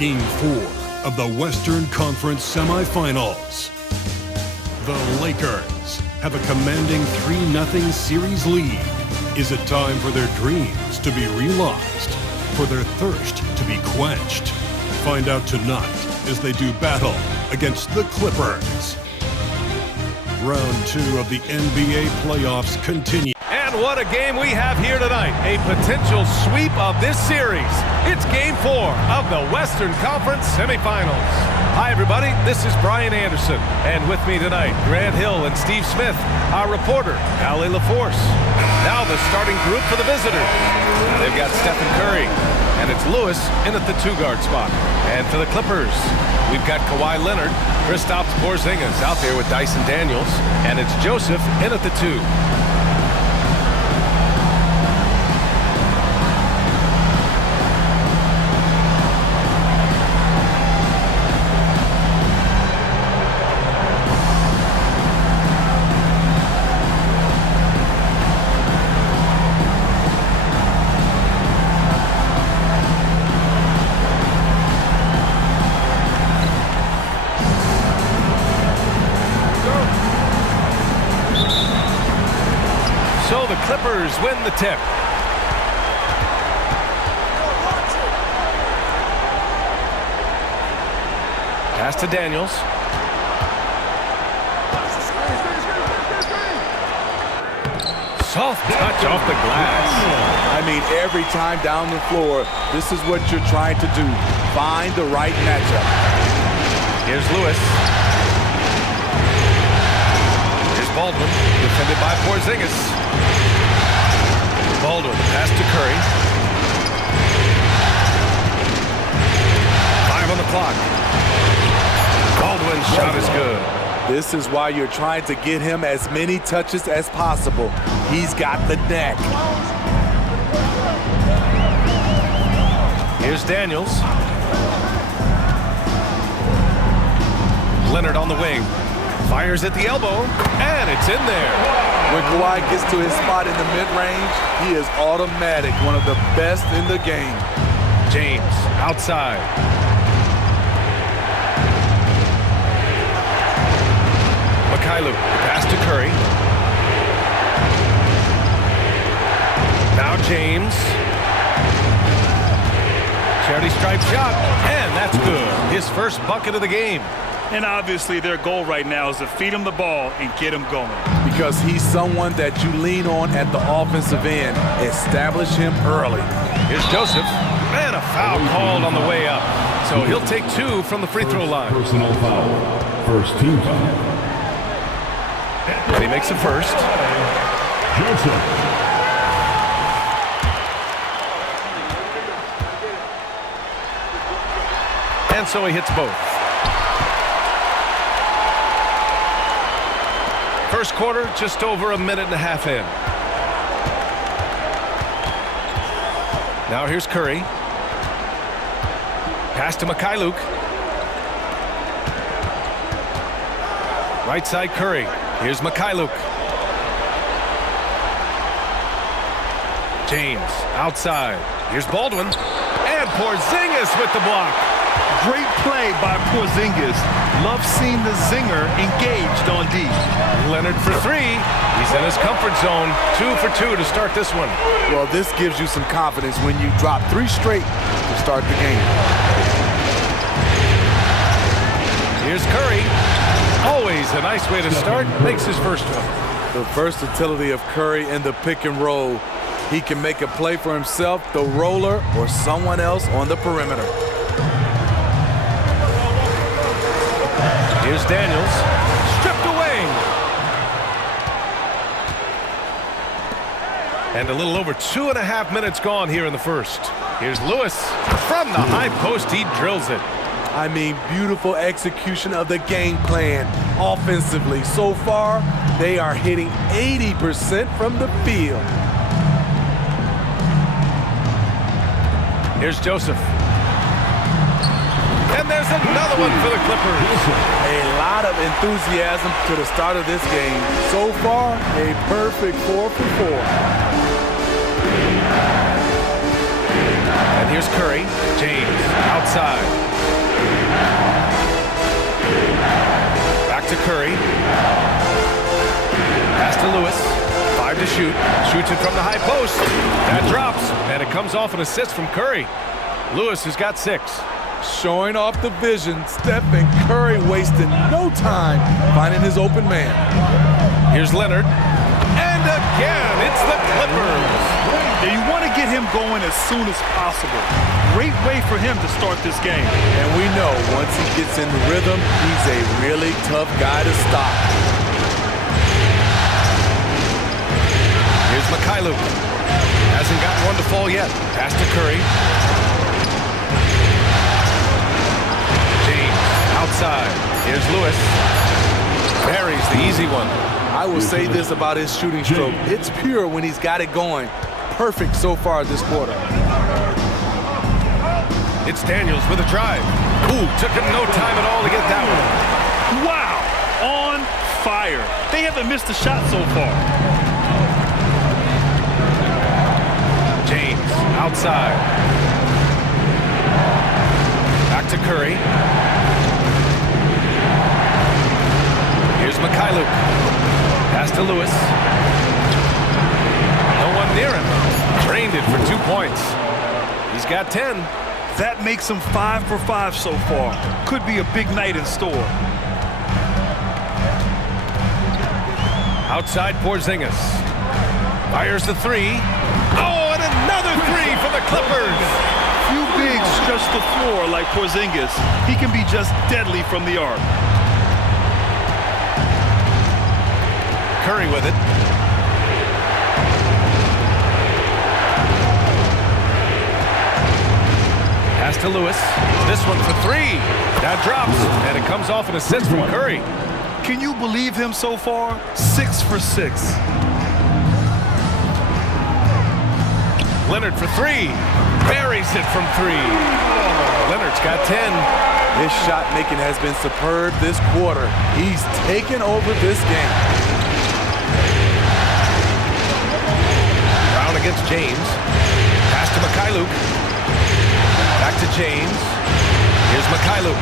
Game 4 of the Western Conference Semifinals. The Lakers have a commanding 3-0 series lead. Is it time for their dreams to be realized? For their thirst to be quenched? Find out tonight as they do battle against the Clippers. Round 2 of the NBA playoffs continue. And what a game we have here tonight. A potential sweep of this series. It's Game 4 of the Western Conference Semifinals. Hi, everybody. This is Brian Anderson. And with me tonight, Grant Hill and Steve Smith, our reporter, Allie LaForce. Now the starting group for the visitors. They've got Stephen Curry, and it's Lewis in at the two-guard spot. And for the Clippers, we've got Kawhi Leonard, Kristaps Porzingis out there with Dyson Daniels, and it's Joseph in at the 2. So the Clippers win the tip. Pass to Daniels. Soft touch off the glass. I mean, every time down the floor, this is what you're trying to do. Find the right matchup. Here's Lewis. Here's Baldwin, defended by Porzingis. Baldwin, pass to Curry. 5 on the clock. Baldwin's shot is good. This is why you're trying to get him as many touches as possible. He's got the neck. Here's Daniels. Leonard on the wing. Fires at the elbow, and it's in there. When Kawhi gets to his spot in the mid-range, he is automatic, one of the best in the game. James, outside. Mikhailuk, pass to Curry. Now James. Charity stripe shot, and that's good. His first bucket of the game. And obviously their goal right now is to feed him the ball and get him going. Because he's someone that you lean on at the offensive end. Establish him early. Here's Joseph. And a foul called on the way up. So he'll take 2 from the free throw line. Personal foul. First team foul. And he makes it first. Joseph. And so he hits both. First quarter, just over a minute and a half in. Now here's Curry. Pass to Mikhailuk. Right side Curry. Here's Mikhailuk. James outside. Here's Baldwin. And Porzingis with the block. Great play by Porzingis. Love seeing the zinger engaged on D. Leonard for 3. He's in his comfort zone. 2 for 2 to start this one. Well, this gives you some confidence when you drop 3 straight to start the game. Here's Curry. Always a nice way to start. Makes his first one. The versatility of Curry in the pick and roll. He can make a play for himself, the roller, or someone else on the perimeter. Here's Daniels, stripped away. And a little over 2.5 minutes gone here in the first. Here's Lewis. From the high post, he drills it. I mean, beautiful execution of the game plan offensively. So far, they are hitting 80% from the field. Here's Joseph. And there's another one for the Clippers. A lot of enthusiasm to the start of this game. So far, a perfect 4 for 4. And here's Curry. James outside. to Curry. Pass to Lewis. 5 to shoot. Shoots it from the high post. That drops, and it comes off an assist from Curry. Lewis has got 6. Showing off the vision, Stephen Curry wasting no time finding his open man. Here's Leonard. And again, it's the Clippers. Yeah, you want to get him going as soon as possible. Great way for him to start this game. And we know once he gets in the rhythm, he's a really tough guy to stop. Here's Mikhailuk. Hasn't gotten one to fall yet. Pass to Curry. James outside. Here's Lewis. Buries the easy one. I will say this about his shooting stroke. It's pure when he's got it going. Perfect so far this quarter. It's Daniels with a drive. Ooh, took him no time at all to get that one. Wow, on fire. They haven't missed a shot so far. James outside. Back to Curry. Here's Mikhailuk. Pass to Lewis. No one near him. Drained it for 2 points. He's got 10. That makes him 5 for 5 so far. Could be a big night in store. Outside Porzingis. Fires the 3. Oh, and another 3 for the Clippers. Few bigs stretch the floor like Porzingis. He can be just deadly from the arc. Curry with it. Pass to Lewis. This one for 3. That drops, and it comes off an assist from Curry. Can you believe him so far? 6 for 6. Leonard for 3. Buries it from 3. Leonard's got 10. His shot making has been superb this quarter. He's taken over this game. Brown against James. Pass to Mikhailuk. Back to James. Here's Mikhailuk.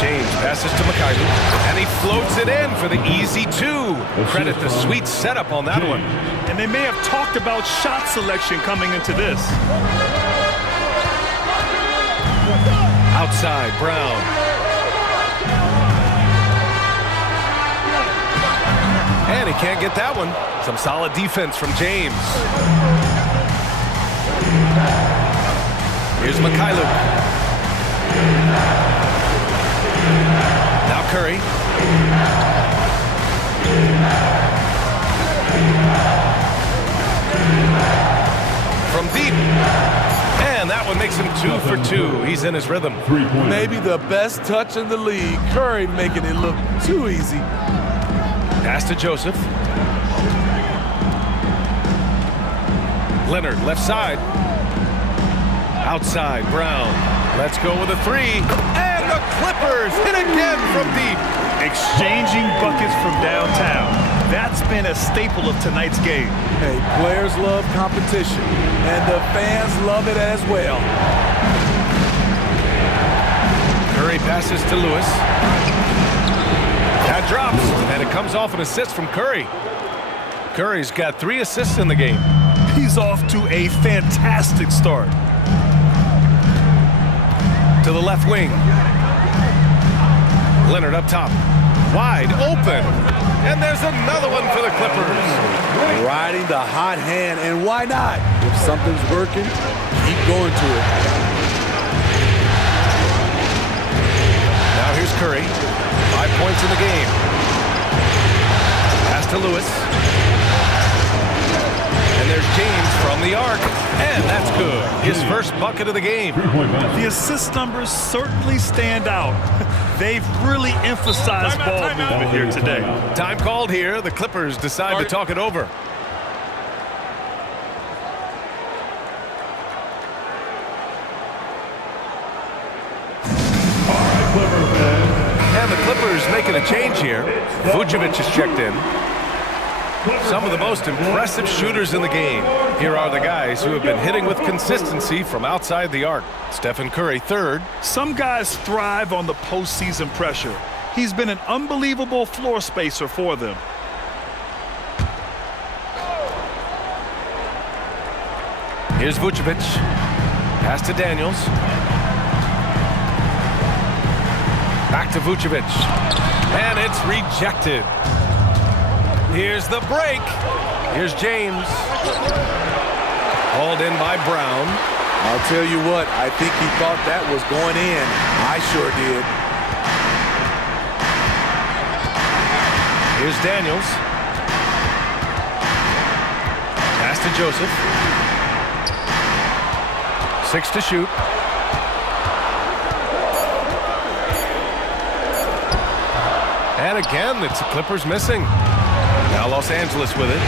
James passes to Mikhailuk, and he floats it in for the easy 2. Credit the sweet setup on that one. And they may have talked about shot selection coming into this. Outside, Brown. And he can't get that one. Some solid defense from James. Here's Mikhailuk. Now Curry. From deep. And that one makes him 2 for 2. He's in his rhythm. Maybe the best touch in the league. Curry making it look too easy. Pass to Joseph. Leonard, left side. Outside, Brown. Let's go with a 3. And the Clippers hit again from deep. Exchanging buckets from downtown. That's been a staple of tonight's game. Hey, players love competition, and the fans love it as well. Curry passes to Lewis. That drops, and it comes off an assist from Curry. Curry's got 3 assists in the game. He's off to a fantastic start. To the left wing. Leonard up top. Wide open. And there's another one for the Clippers. Riding the hot hand, and why not? If something's working, keep going to it. Now here's Curry. 5 points in the game. Pass to Lewis. And there's James from the arc. And that's good. His first bucket of the game. The assist numbers certainly stand out. They've really emphasized ball movement here today. Time called here. The Clippers decide to talk it over. And the Clippers making a change here. Vucevic is checked in. Some of the most impressive shooters in the game. Here are the guys who have been hitting with consistency from outside the arc. Stephen Curry, third. Some guys thrive on the postseason pressure. He's been an unbelievable floor spacer for them. Here's Vucevic. Pass to Daniels. Back to Vucevic. And it's rejected. Here's the break. Here's James. Hauled in by Brown. I'll tell you what, I think he thought that was going in. I sure did. Here's Daniels. Pass to Joseph. 6 to shoot. And again, it's the Clippers missing. Now Los Angeles with it.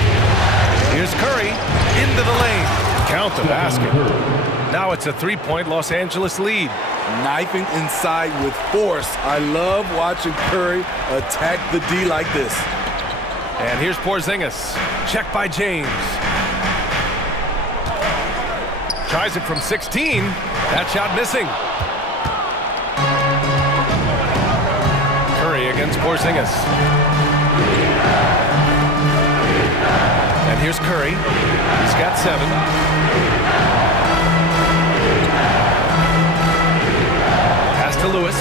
Here's Curry into the lane. Count the basket. Now it's a three-point Los Angeles lead. Knifing inside with force. I love watching Curry attack the D like this. And here's Porzingis. Check by James. Tries it from 16. That shot missing. Curry against Porzingis. And here's Curry. He's got 7. Pass to Lewis.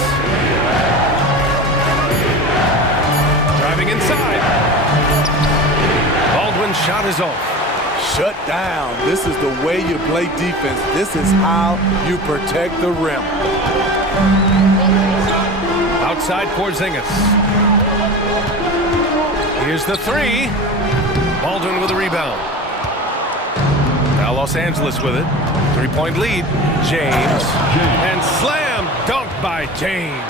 Driving inside. Baldwin's shot is off. Shut down. This is the way you play defense. This is how you protect the rim. Outside Porzingis. Here's the 3. Baldwin with a rebound. Now Los Angeles with it. 3-point lead. James. And slam dunk by James.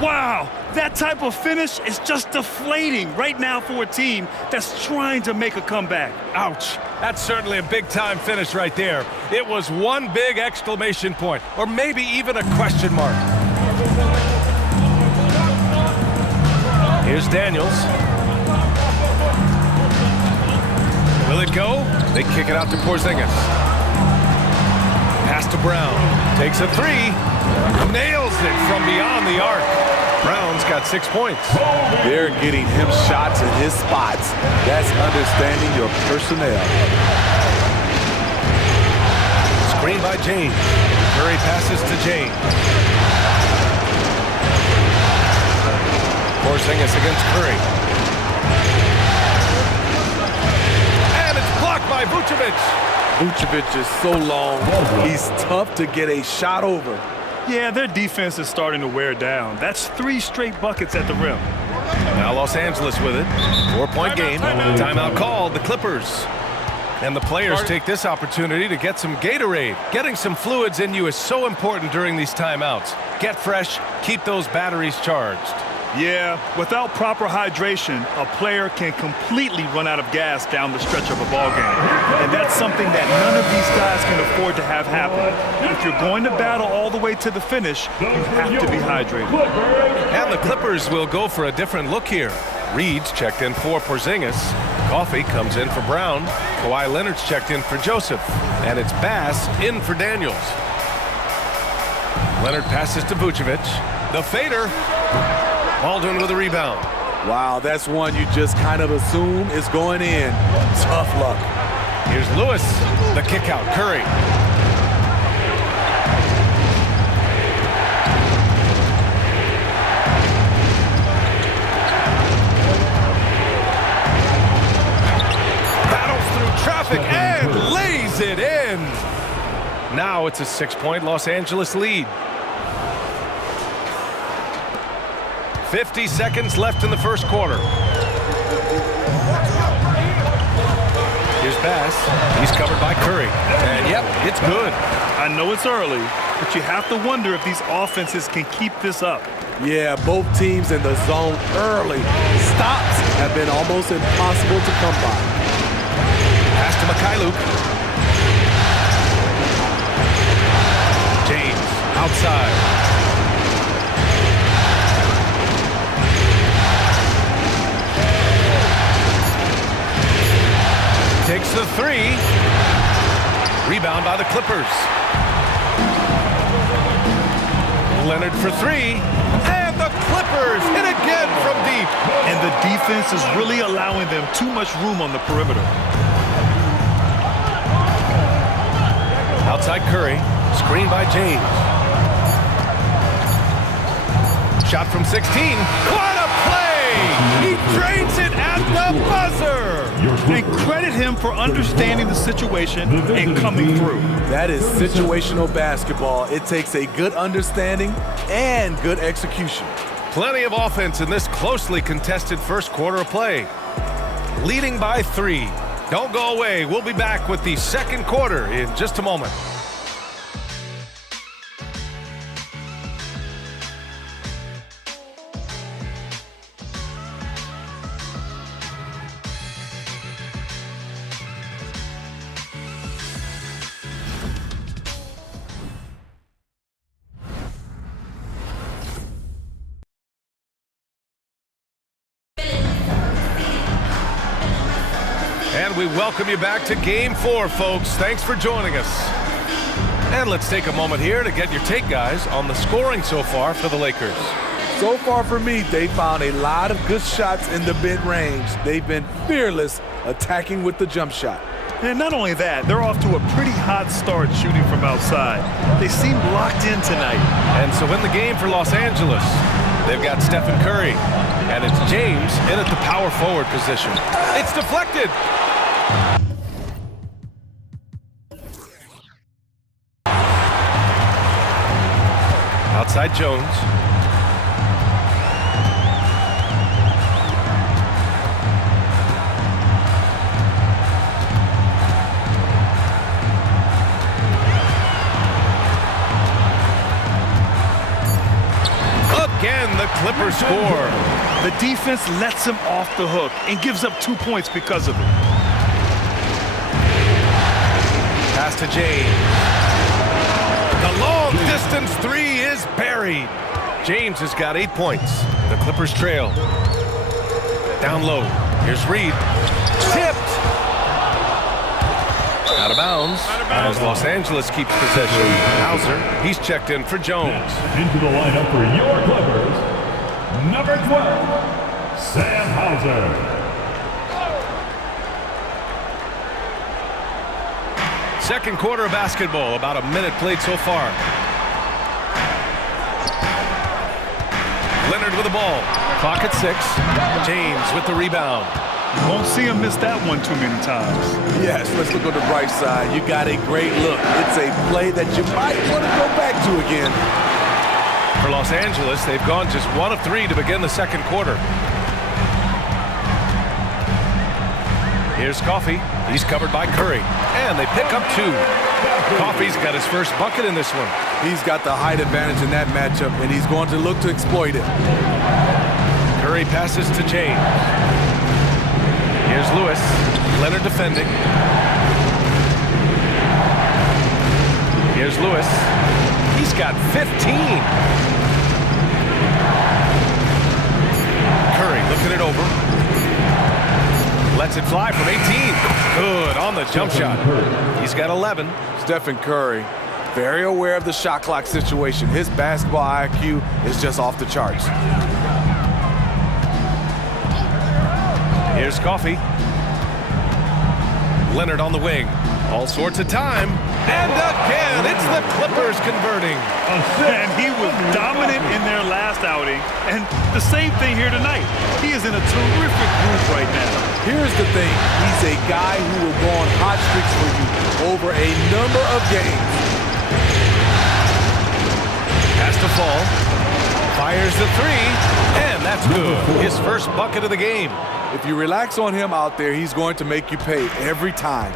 Wow, that type of finish is just deflating right now for a team that's trying to make a comeback. Ouch. That's certainly a big-time finish right there. It was one big exclamation point, or maybe even a question mark. Here's Daniels. Will it go? They kick it out to Porzingis. Pass to Brown. Takes a 3. Nails it from beyond the arc. Brown's got 6 points. They're getting him shots in his spots. That's understanding your personnel. Screen by James. Curry passes to James. Porzingis against Curry. And it's blocked by Vucevic. Vucevic is so long, he's tough to get a shot over. Yeah, their defense is starting to wear down. That's 3 straight buckets at the rim. Now Los Angeles with it. 4-point game. Timeout called. The Clippers. And the players take this opportunity to get some Gatorade. Getting some fluids in you is so important during these timeouts. Get fresh. Keep those batteries charged. Yeah, without proper hydration, a player can completely run out of gas down the stretch of a ball game. And that's something that none of these guys can afford to have happen. If you're going to battle all the way to the finish, you have to be hydrated. And the Clippers will go for a different look here. Reed's checked in for Porzingis. Coffey comes in for Brown. Kawhi Leonard's checked in for Joseph. And it's Bass in for Daniels. Leonard passes to Vucevic. The fader. Baldwin with a rebound. Wow, that's one you just kind of assume is going in. Tough luck. Here's Lewis. The kick out. Curry. Battles through traffic and lays it in. Now it's a 6-point Los Angeles lead. 50 seconds left in the first quarter. Here's Bass. He's covered by Curry. And yep, it's good. I know it's early, but you have to wonder if these offenses can keep this up. Yeah, both teams in the zone early. Stops have been almost impossible to come by. Pass to Mikhailuk. James outside. by the Clippers. Leonard for three. And the Clippers hit again from deep. And the defense is really allowing them too much room on the perimeter. Outside Curry. Screen by James. Shot from 16. What a play! He drains it at the buzzer! And credit him for understanding the situation and coming through. That is situational basketball. It takes a good understanding and good execution. Plenty of offense in this closely contested first quarter of play. Leading by 3. Don't go away. We'll be back with the second quarter in just a moment. And we welcome you back to Game 4, folks. Thanks for joining us. And let's take a moment here to get your take, guys, on the scoring so far for the Lakers. So far for me, they found a lot of good shots in the mid-range. They've been fearless attacking with the jump shot. And not only that, they're off to a pretty hot start shooting from outside. They seem locked in tonight. And so in the game for Los Angeles, they've got Stephen Curry. And it's James in at the power forward position. It's deflected. Outside Jones. Again, the Clippers score. The defense lets him off the hook and gives up 2 points because of it. Pass to James. The long-distance three is buried. James has got 8 points. The Clippers trail. Down low. Here's Reed. Tipped. Out of bounds. As Los Angeles keeps possession. Hauser, he's checked in for Jones. Into the lineup for your Clippers, number 12, Sam Hauser. Second quarter of basketball, about a minute played so far. Leonard with the ball. Clock at 6. James with the rebound. Won't see him miss that one too many times. Yes, let's look on the bright side. You got a great look. It's a play that you might want to go back to again. For Los Angeles, they've gone just 1 of 3 to begin the second quarter. Here's Coffey. He's covered by Curry. And they pick up 2. Coffey's got his first bucket in this one. He's got the height advantage in that matchup, and he's going to look to exploit it. Curry passes to James. Here's Lewis. Leonard defending. Here's Lewis. He's got 15. Curry looking it over. Lets it fly from 18. Good on the jump shot. He's got 11. Stephen Curry, very aware of the shot clock situation. His basketball IQ is just off the charts. Here's Coffey. Leonard on the wing. All sorts of time. And again, it's the Clippers converting. And he was dominant in their last outing. And the same thing here tonight. He is in a terrific group right now. Here's the thing. He's a guy who will go on hot streaks for you over a number of games. Has to fall. Fires the 3. And that's good. His first bucket of the game. If you relax on him out there, he's going to make you pay every time.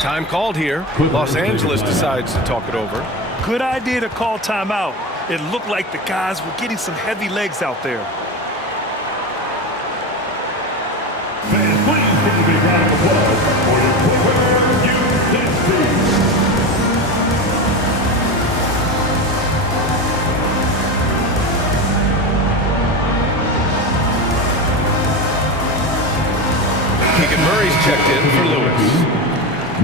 Time called here. Los Angeles decides to talk it over. Good idea to call timeout. It looked like the guys were getting some heavy legs out there. Fans, please give a big round of applause for your Clippers UNC. Keegan Murray's checked in for Lewis.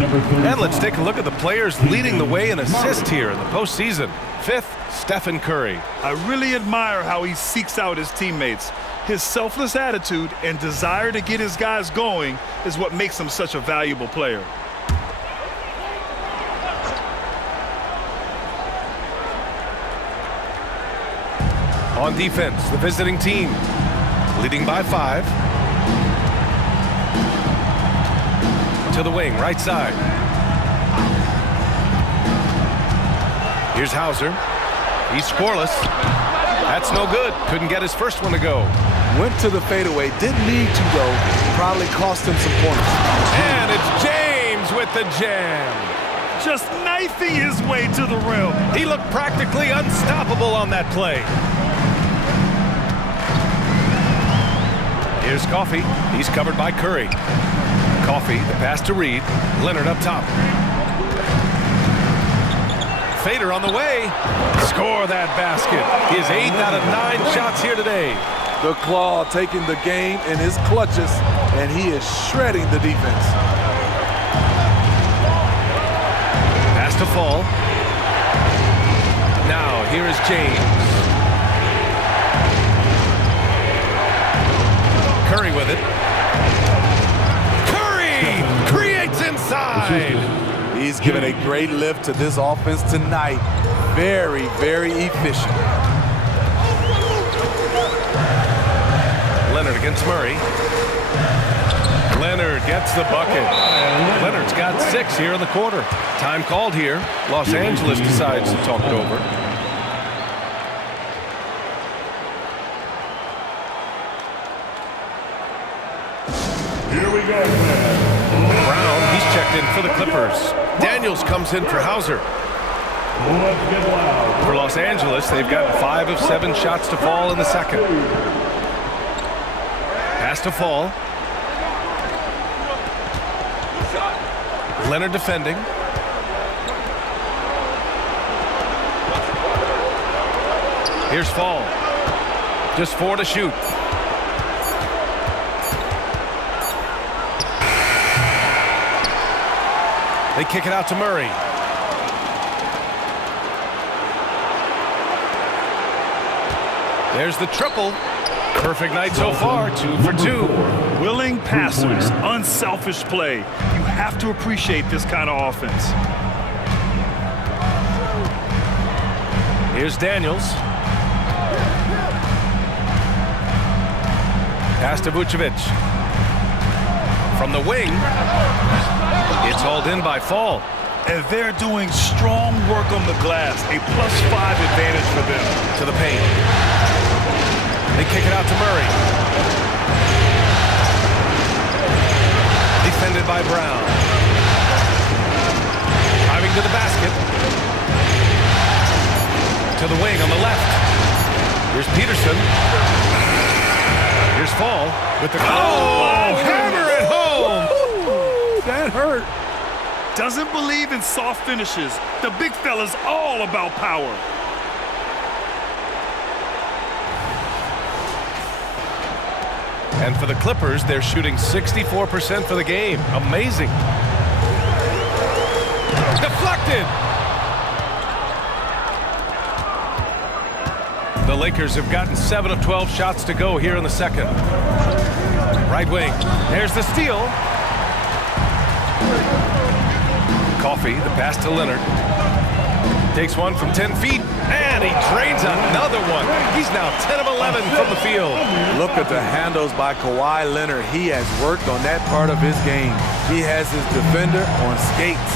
number 35. And let's take a look at the players leading the way in assists here in the postseason. 5th, Stephen Curry. I really admire how he seeks out his teammates. His selfless attitude and desire to get his guys going is what makes him such a valuable player. On defense, the visiting team, leading by 5. To the wing, right side. Here's Hauser. He's scoreless. That's no good. Couldn't get his first one to go. Went to the fadeaway, didn't need to though. Probably cost him some points. And it's James with the jam. Just knifing his way to the rim. He looked practically unstoppable on that play. Here's Coffey. He's covered by Curry. Coffey, the pass to Reed. Leonard up top. Fader on the way. Score that basket. His 8th out of 9 shots here today. The Claw taking the game in his clutches, and he is shredding the defense. Pass to Fall. Now here is James. Curry with it. Curry creates inside. He's given a great lift to this offense tonight. Very, very efficient. Leonard against Murray. Leonard gets the bucket. Leonard's got 6 here in the quarter. Time called here. Los Angeles decides to talk it over. Here we go. Brown, he's checked in for the Clippers. Daniels comes in for Hauser. Let's get loud. For Los Angeles, they've gotten 5 of 7 shots to fall in the second. Pass to Fall. Leonard defending. Here's Fall. Just 4 to shoot. They kick it out to Murray. There's the triple. Perfect night so far, 2 for 2. Willing passers, unselfish play. You have to appreciate this kind of offense. Here's Daniels. Pass to Vucevic. From the wing. It's hauled in by Fall. And they're doing strong work on the glass. A +5 advantage for them. To the paint. They kick it out to Murray. Defended by Brown. Driving to the basket. To the wing on the left. Here's Peterson. Here's Fall with the... Oh, hammer it home! Ooh, that hurt. Doesn't believe in soft finishes. The big fella's all about power. And for the Clippers, they're shooting 64% for the game. Amazing. Deflected. The Lakers have gotten 7 of 12 shots to go here in the second. Right wing. There's the steal. Coffey, the pass to Leonard. Takes one from 10 feet, and he drains another one. He's now 10 of 11 from the field. Look at the handles by Kawhi Leonard. He has worked on that part of his game. He has his defender on skates.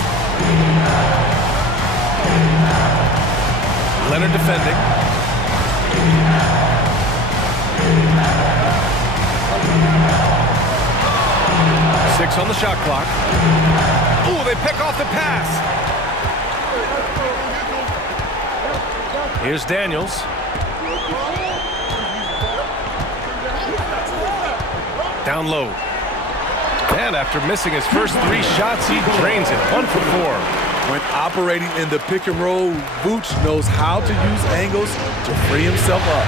Leonard defending. Six on the shot clock. Ooh, they pick off the pass. Here's Daniels. Down low. And after missing his first 3 shots, he drains it. 1 for 4. When operating in the pick and roll, Vooch knows how to use angles to free himself up.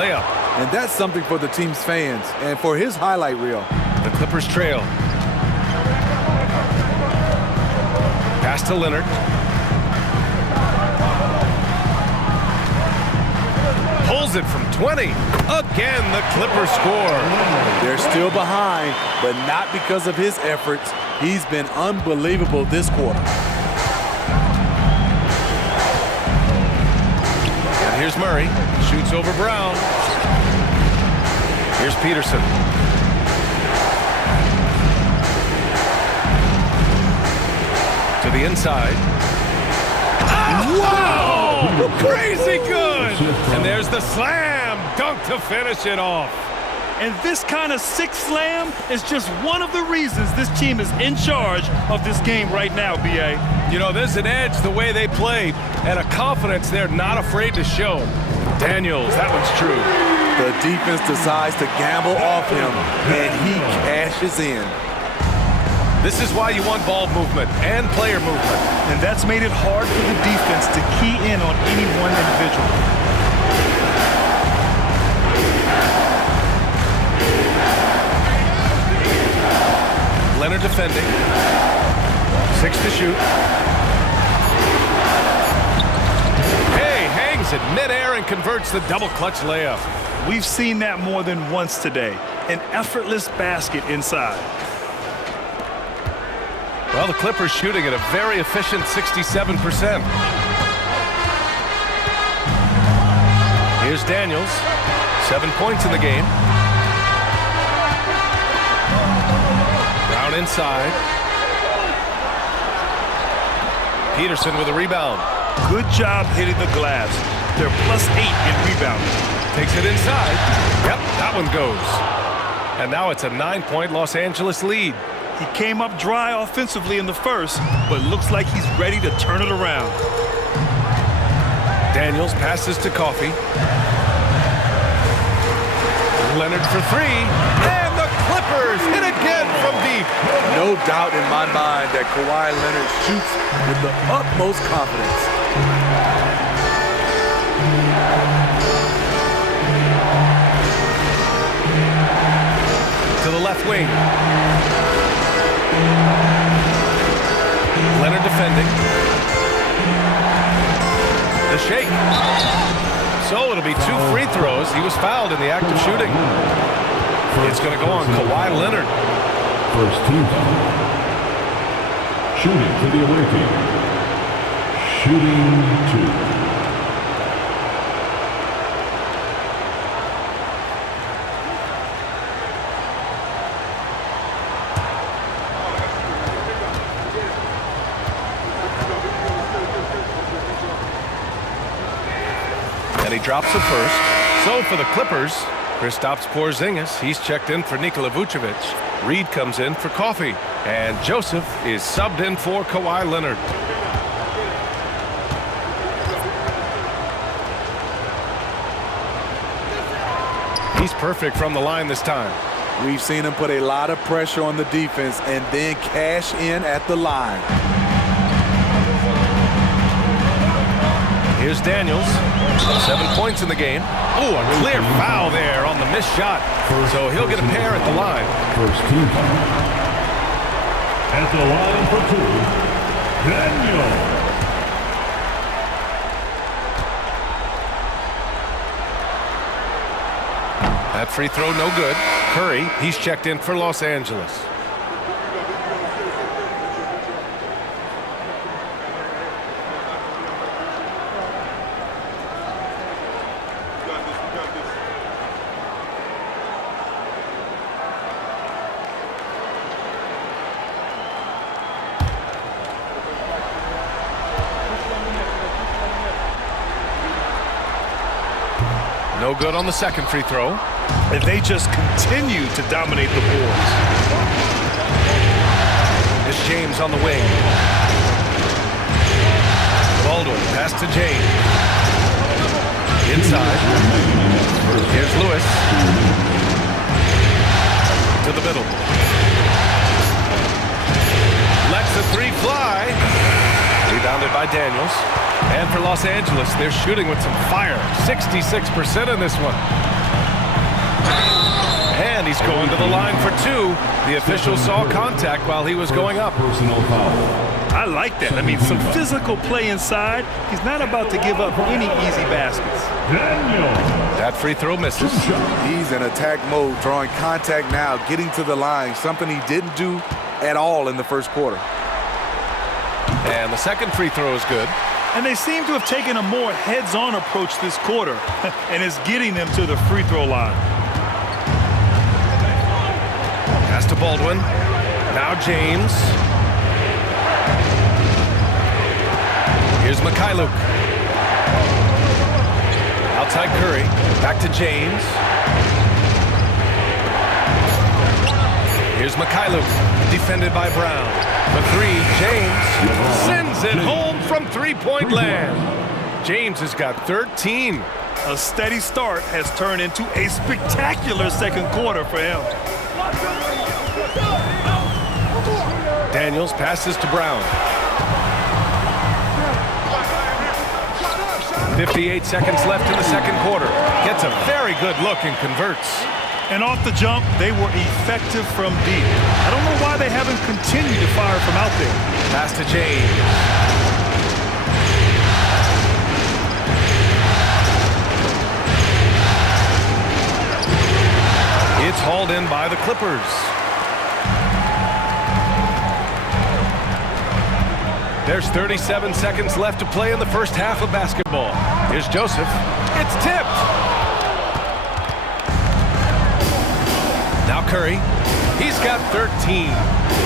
layup. And that's something for the team's fans and for his highlight reel. The Clippers trail. Pass to Leonard. Pulls it from 20. Again, the Clippers score. They're still behind, but not because of his efforts. He's been unbelievable this quarter. And here's Murray. Shoots over Brown. Here's Peterson. To the inside. Wow! Crazy good! And there's the slam dunk to finish it off. And this kind of sick slam is just one of the reasons this team is in charge of this game right now, B.A. You know, there's an edge the way they played and a confidence they're not afraid to show. Daniels, that one's true. The defense decides to gamble off him, and he cashes in. This is why you want ball movement and player movement. And that's made it hard for the defense to key in on any one individual. Leonard defending. 6 to shoot. Hey, hangs it midair and converts the double clutch layup. We've seen that more than once today. An effortless basket inside. Well, the Clippers shooting at a very efficient 67%. Here's Daniels. 7 points in the game. Brown inside. Peterson with a rebound. Good job hitting the glass. They're +8 in rebounding. Takes it inside. Yep, that one goes. And now it's a 9-point Los Angeles lead. He came up dry offensively in the first, but looks like he's ready to turn it around. Daniels passes to Coffey. Leonard for 3. And the Clippers hit again from deep. No doubt in my mind that Kawhi Leonard shoots with the utmost confidence. To the left wing. Leonard defending. The shake. So it'll be 2 free throws. He was fouled in the act of shooting. It's going to go on Kawhi Leonard. First team foul. Shooting to the away team. Shooting 2. And he drops the first. So for the Clippers, Kristaps Porzingis, he's checked in for Nikola Vucevic. Reed comes in for Coffey. And Joseph is subbed in for Kawhi Leonard. He's perfect from the line this time. We've seen him put a lot of pressure on the defense and then cash in at the line. Here's Daniels. 7 points in the game. Ooh, a clear foul there on the missed shot. So he'll get a pair at the line. First team foul. At the line for 2, Daniels. That free throw no good. Curry, he's checked in for Los Angeles. No good on the second free throw. And they just continue to dominate the boards. It's James on the wing. Baldwin, pass to James. Inside. Here's Lewis. To the middle. Lets the 3 fly. Rebounded by Daniels. And for Los Angeles, they're shooting with some fire. 66% in this one. And he's going to the line for two. The official saw contact while he was going up. Personal foul. I like that. I mean, some physical play inside. He's not about to give up any easy baskets. Daniel. That free throw misses. He's in attack mode, drawing contact now, getting to the line, something he didn't do at all in the first quarter. And the second free throw is good. And they seem to have taken a more heads-on approach this quarter, and it's getting them to the free throw line. Pass to Baldwin. Now James. Here's Mikhailuk. Outside Curry. Back to James. Here's Mikhailuk. Defended by Brown. The three, James sends it home from three-point land. James has got 13. A steady start has turned into a spectacular second quarter for him. Daniels passes to Brown. 58 seconds left in the second quarter. Gets a very good look and converts. And off the jump, they were effective from deep. I don't know why they haven't continued to fire from out there. Pass to James. It's hauled in by the Clippers. There's 37 seconds left to play in the first half of basketball. Here's Joseph. It's tipped. Now Curry. He's got 13.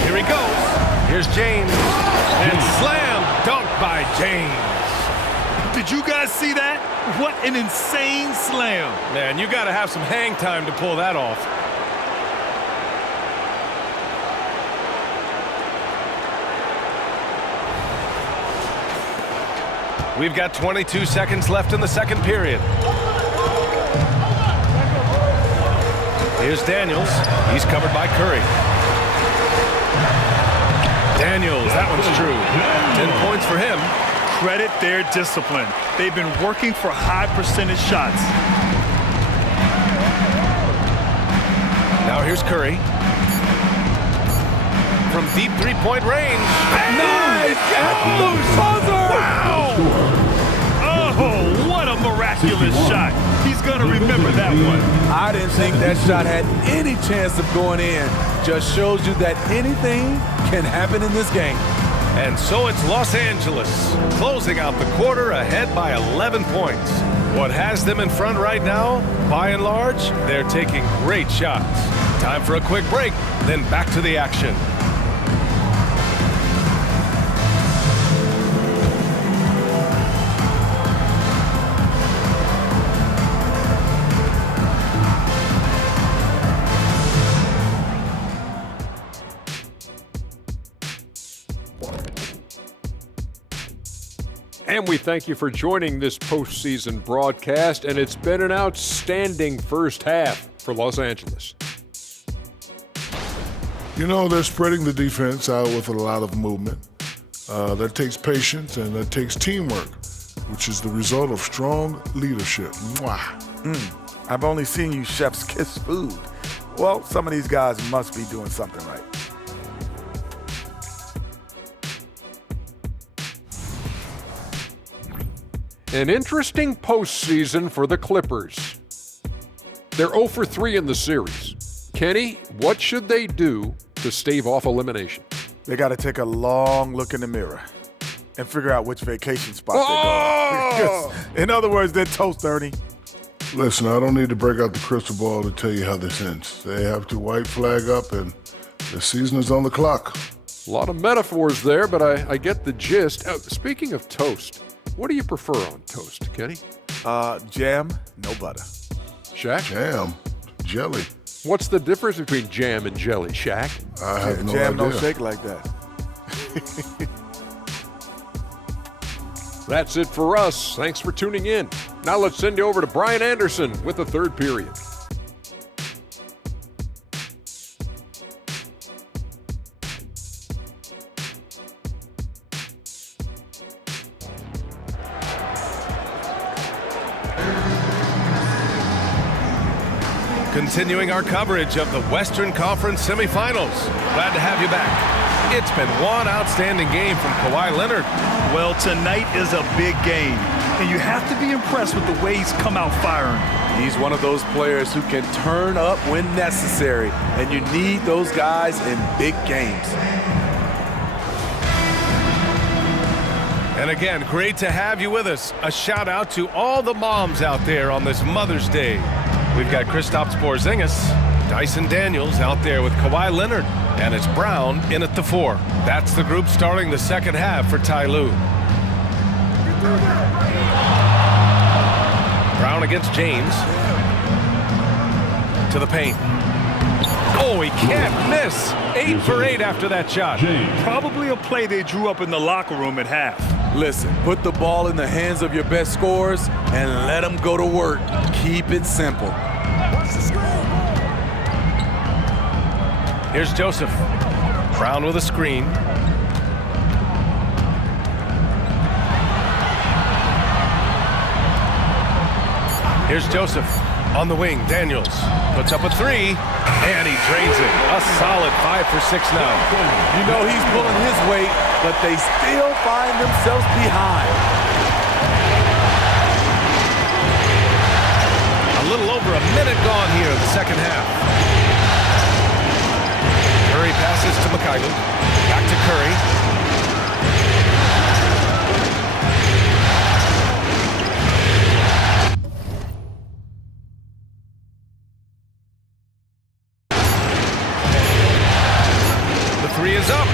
Here he goes. Here's James. And slam dunk by James. Did you guys see that? What an insane slam. Man, you got to have some hang time to pull that off. We've got 22 seconds left in the second period. Here's Daniels. He's covered by Curry. Daniels, that one's true. 10 points for him. Credit their discipline. They've been working for high percentage shots. Now here's Curry. From deep three-point range. Nice! Wow! Oh, what a miraculous shot. He's going to remember that one. I didn't think that shot had any chance of going in. Just shows you that anything can happen in this game. And so it's Los Angeles, closing out the quarter ahead by 11 points. What has them in front right now, by and large, they're taking great shots. Time for a quick break, then back to the action. And we thank you for joining this postseason broadcast, and it's been an outstanding first half for Los Angeles. You know, they're spreading the defense out with a lot of movement. That takes patience and that takes teamwork, which is the result of strong leadership. Mwah. I've only seen you chefs kiss food. Well, some of these guys must be doing something right. An interesting postseason for the Clippers. They're 0 for 3 in the series. Kenny, what should they do to stave off elimination? They got to take a long look in the mirror and figure out which vacation spot they're going. In other words, they're toast, Ernie. Listen, I don't need to break out the crystal ball to tell you how this ends. They have to white flag up, and the season is on the clock. A lot of metaphors there, but I get the gist. Speaking of toast, what do you prefer on toast, Kenny? Jam, no butter. Shaq? Jam, jelly. What's the difference between jam and jelly, Shaq? I have no Jam idea. don't shake like that. That's it for us. Thanks for tuning in. Now let's send you over to Brian Anderson with the third period. Continuing our coverage of the Western Conference semifinals. Glad to have you back. It's been one outstanding game from Kawhi Leonard. Well, tonight is a big game, and you have to be impressed with the way he's come out firing. He's one of those players who can turn up when necessary, and you need those guys in big games. And again, great to have you with us. A shout out to all the moms out there on this Mother's Day. We've got Kristaps Porzingis, Dyson Daniels out there with Kawhi Leonard, and it's Brown in at the 4. That's the group starting the second half for Ty Lue. Brown against James. To the paint. Oh, he can't miss. 8 for 8 after that shot. Probably a play they drew up in the locker room at half. Listen, put the ball in the hands of your best scorers and let them go to work. Keep it simple. Here's Joseph. Brown with a screen. Here's Joseph on the wing. Daniels puts up a 3, and he drains it. A solid 5 for 6 now. You know he's pulling his weight, but they still find themselves behind. A little over a minute gone here in the second half. Curry passes to Mikhailuk. Back to Curry. The 3 is up.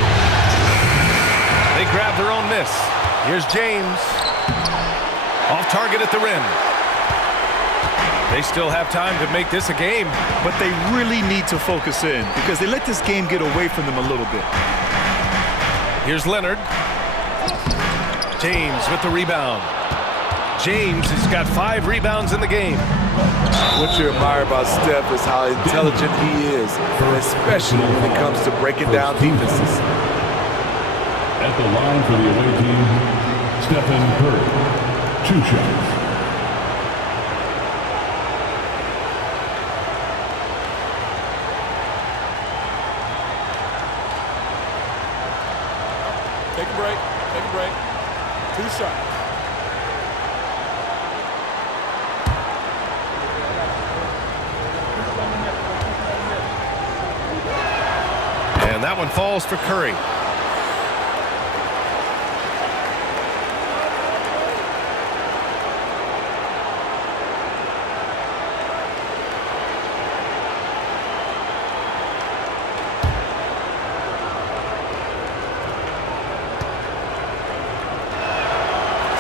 They grab their own miss. Here's James. Off target at the rim. They still have time to make this a game. But they really need to focus in because they let this game get away from them a little bit. Here's Leonard. James with the rebound. James has got 5 rebounds in the game. What you admire about Steph is how intelligent he is, especially when it comes to breaking down defenses. At the line for the away team, Stephen Curry. 2 shots. Take a break. Take a break. 2 shots. And that one falls for Curry.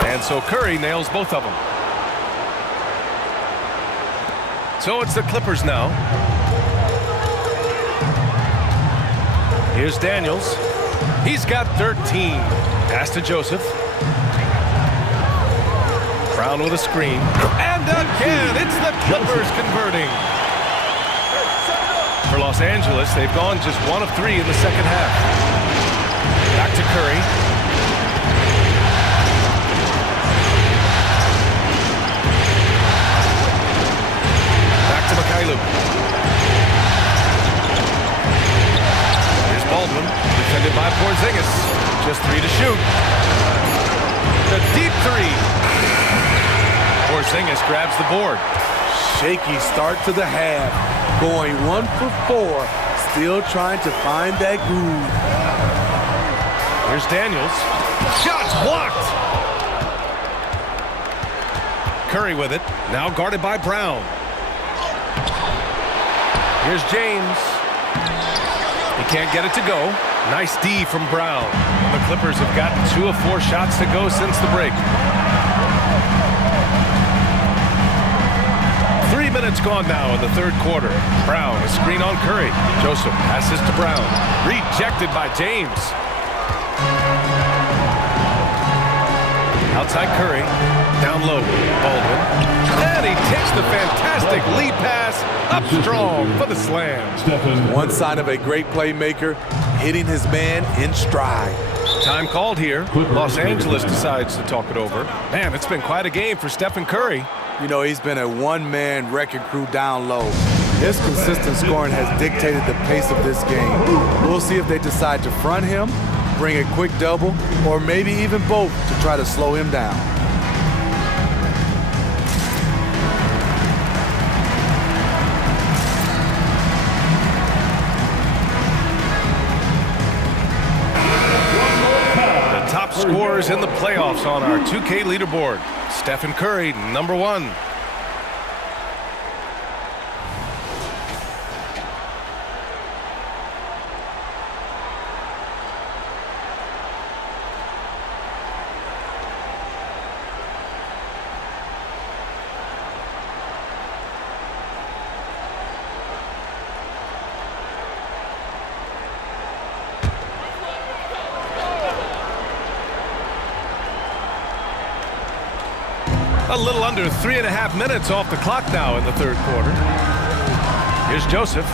And so Curry nails both of them. So it's the Clippers now. Here's Daniels. He's got 13. Pass to Joseph. Brown with a screen. And again, it's the Clippers converting. For Los Angeles, they've gone just 1 of 3 in the second half. Back to Curry. To Mikhailuk. Here's Baldwin, defended by Porzingis. Just 3 to shoot. The deep 3. Porzingis grabs the board. Shaky start to the half. Going 1 for 4. Still trying to find that groove. Here's Daniels. Shots blocked. Curry with it. Now guarded by Brown. Here's James. He can't get it to go. Nice D from Brown. The Clippers have gotten 2 of 4 shots to go since the break. 3 minutes gone now in the third quarter. Brown, a screen on Curry. Joseph passes to Brown. Rejected by James. Outside Curry. Down low. Baldwin. And he takes the fantastic lead pass up strong for the slam. One sign of a great playmaker, hitting his man in stride. Time called here. Los Angeles decides to talk it over. Man, it's been quite a game for Stephen Curry. You know, he's been a one-man wrecking crew down low. His consistent scoring has dictated the pace of this game. We'll see if they decide to front him, bring a quick double, or maybe even both to try to slow him down. The top scorers in the playoffs on our 2K leaderboard. Stephen Curry, number 1. A little under 3.5 minutes off the clock now in the third quarter. Here's Joseph.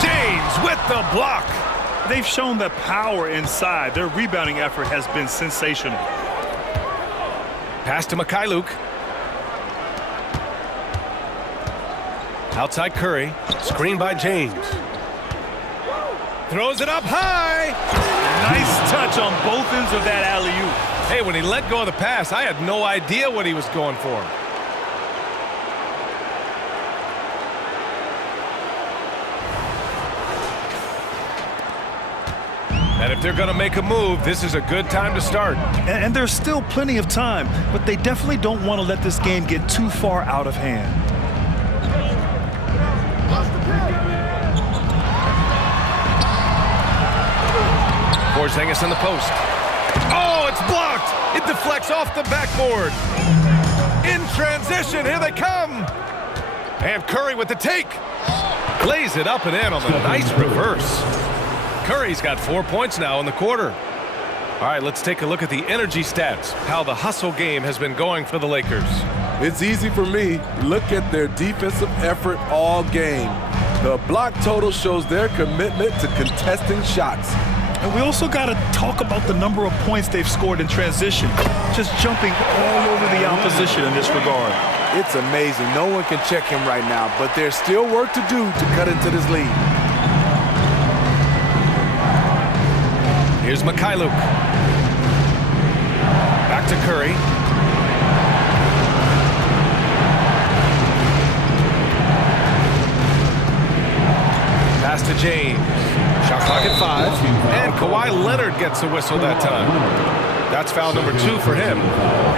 James with the block. They've shown the power inside. Their rebounding effort has been sensational. Pass to Mikhailuk. Outside Curry. Screen by James. Throws it up high. Nice touch on both ends of that alley-oop. Hey, when he let go of the pass, I had no idea what he was going for. And if they're going to make a move, this is a good time to start. And there's still plenty of time, but they definitely don't want to let this game get too far out of hand. Porzingis in the post. Oh, it's blocked. It deflects off the backboard. In transition, here they come. And Curry with the take. Lays it up and in on the nice reverse. Curry's got 4 points now in the quarter. All right, let's take a look at the energy stats, how the hustle game has been going for the Lakers. It's easy for me. Look at their defensive effort all game. The block total shows their commitment to contesting shots. And we also got to talk about the number of points they've scored in transition, just jumping all over the opposition in this regard. It's amazing. No one can check him right now, but there's still work to do to cut into this lead. Here's Mikhailuk. Back to Curry. Pass to James. Shot clock at 5. And Kawhi Leonard gets a whistle that time. That's foul number 2 for him.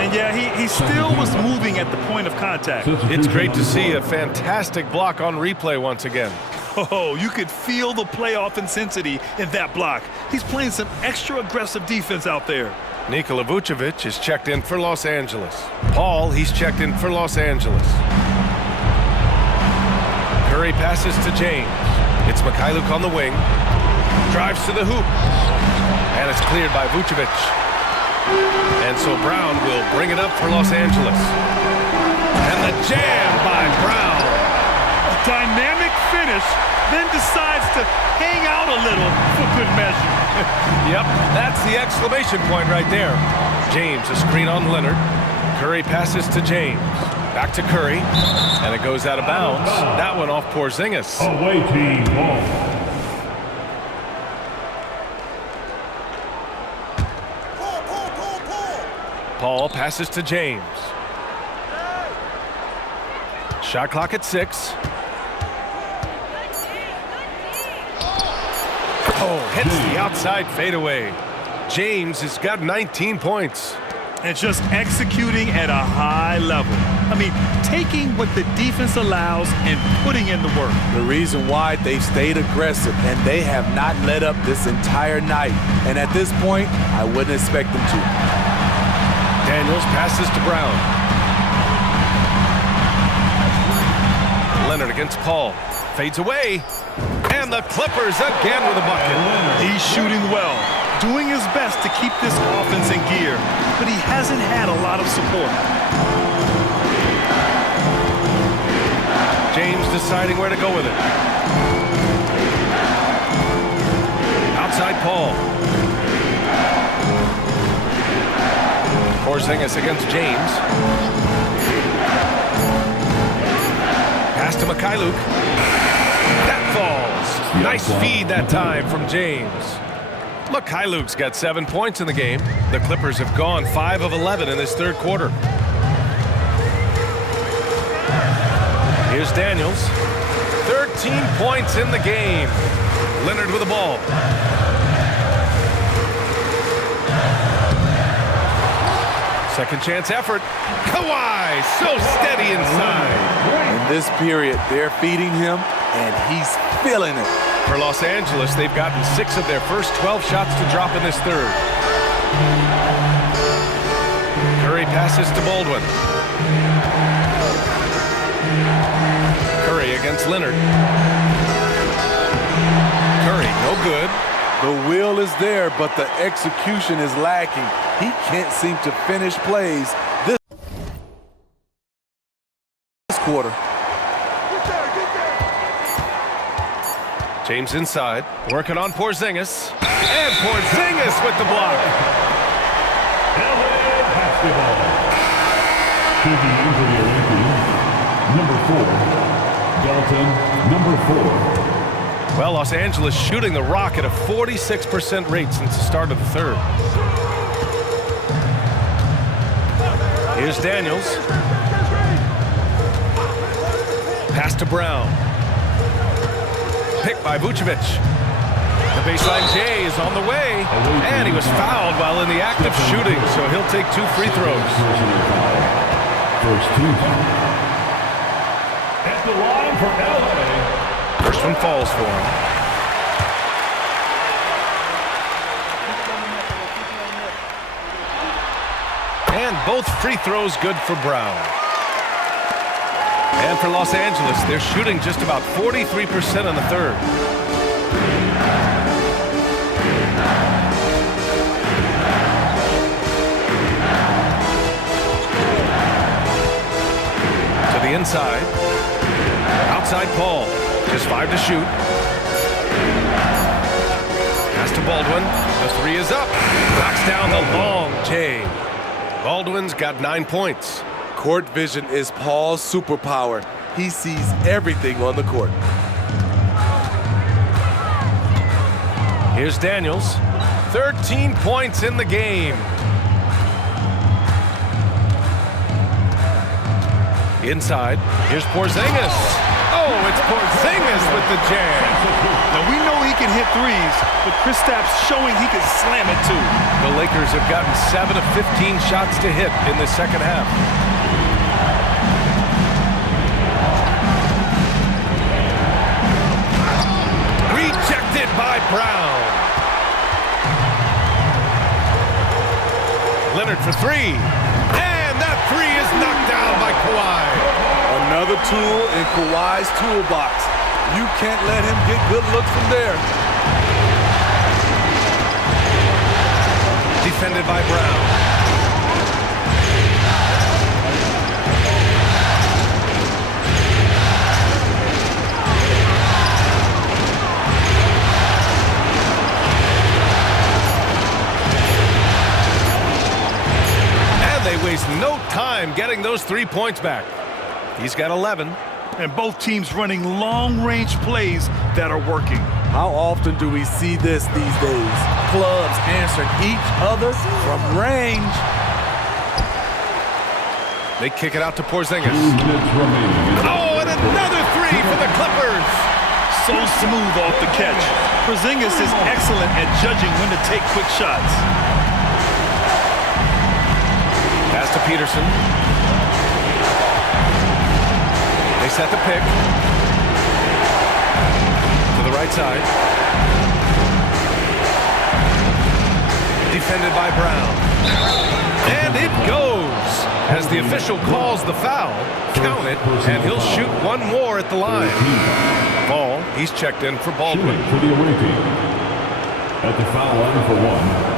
And yeah, he still was moving at the point of contact. It's great to see a fantastic block on replay once again. Oh, you could feel the playoff intensity in that block. He's playing some extra aggressive defense out there. Nikola Vucevic is checked in for Los Angeles. Paul, he's checked in for Los Angeles. Curry passes to James. It's Mikhailuk on the wing. Drives to the hoop. And it's cleared by Vucevic. And so Brown will bring it up for Los Angeles. And the jam by Brown. A dynamic finish, then decides to hang out a little for good measure. Yep, that's the exclamation point right there. James, a screen on Leonard. Curry passes to James. Back to Curry. And it goes out of bounds. That one off Porzingis. Away team ball. Paul passes to James. Shot clock at 6. Oh, hits the outside fadeaway. James has got 19 points. And just executing at a high level. I mean, taking what the defense allows and putting in the work. The reason why they've stayed aggressive and they have not let up this entire night. And at this point, I wouldn't expect them to. Daniels passes to Brown. Leonard against Paul. Fades away. And the Clippers again with a bucket. He's shooting well, doing his best to keep this offense in gear, but he hasn't had a lot of support. James deciding where to go with it. Outside Paul. Porzingis against James. Pass to Mikhailuk. falls. Nice feed that time from James. Luke's got 7 points in the game. The Clippers have gone 5 of 11 in this third quarter. Here's Daniels. 13 points in the game. Leonard with the ball. Second chance effort. Kawhi, so steady inside. In this period, they're feeding him, and he's feeling it. For Los Angeles, they've gotten 6 of their first 12 shots to drop in this third. Curry passes to Baldwin. Curry against Leonard. Curry, no good. The will is there, but the execution is lacking. He can't seem to finish plays this quarter. James inside, working on Porzingis. And Porzingis with the block. LA basketball. Taking into the away team, number 4, Dalton, number 4. Well, Los Angeles shooting the rock at a 46% rate since the start of the third. Here's Daniels. Pass to Brown. Picked by Vucevic. The baseline J is on the way. And he was fouled while in the act of shooting, so he'll take 2 free throws. First team. At the line for LA. First one falls for him. And both free throws good for Brown. And for Los Angeles, they're shooting just about 43% in the third. To the inside. Outside Paul. Just 5 to shoot. Pass to Baldwin. The 3 is up. Knocks down the long J. Baldwin's got 9 points. Court vision is Paul's superpower. He sees everything on the court. Here's Daniels. 13 points in the game. Inside. Here's Porzingis. Oh, it's Porzingis with the jam. Now, we know he can hit threes, but Kristaps showing he can slam it too. The Lakers have gotten 7 of 15 shots to hit in the second half. Rejected by Brown. Leonard for 3. And that 3 is knocked down by Kawhi. Another tool in Kawhi's toolbox. You can't let him get good looks from there. Defended by Brown. And they waste no time getting those 3 points back. He's got 11. And both teams running long-range plays that are working. How often do we see this these days? Clubs answering each other from range. They kick it out to Porzingis. 2 minutes remaining. Oh, and another 3 for the Clippers. So smooth off the catch. Porzingis is excellent at judging when to take quick shots. Pass to Peterson. They set the pick. To the right side. Defended by Brown. And it goes. As the official calls the foul, count it, and he'll shoot 1 more at the line. Ball, he's checked in for Baldwin. For the away team. At the foul line for 1.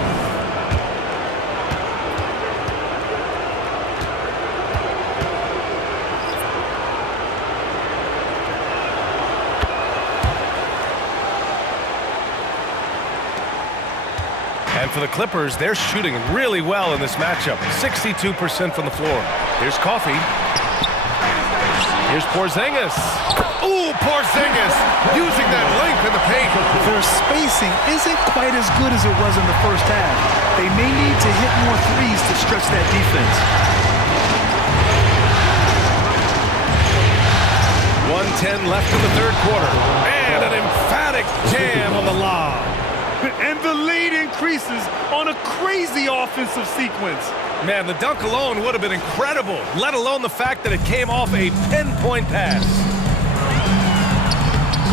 And for the Clippers, they're shooting really well in this matchup. 62% from the floor. Here's Coffey. Here's Porzingis. Ooh, Porzingis using that length in the paint. Their spacing isn't quite as good as it was in the first half. They may need to hit more threes to stretch that defense. 1:10 left in the third quarter. And an emphatic jam on the lob. And the lead increases on a crazy offensive sequence. Man, the dunk alone would have been incredible, let alone the fact that it came off a pinpoint pass.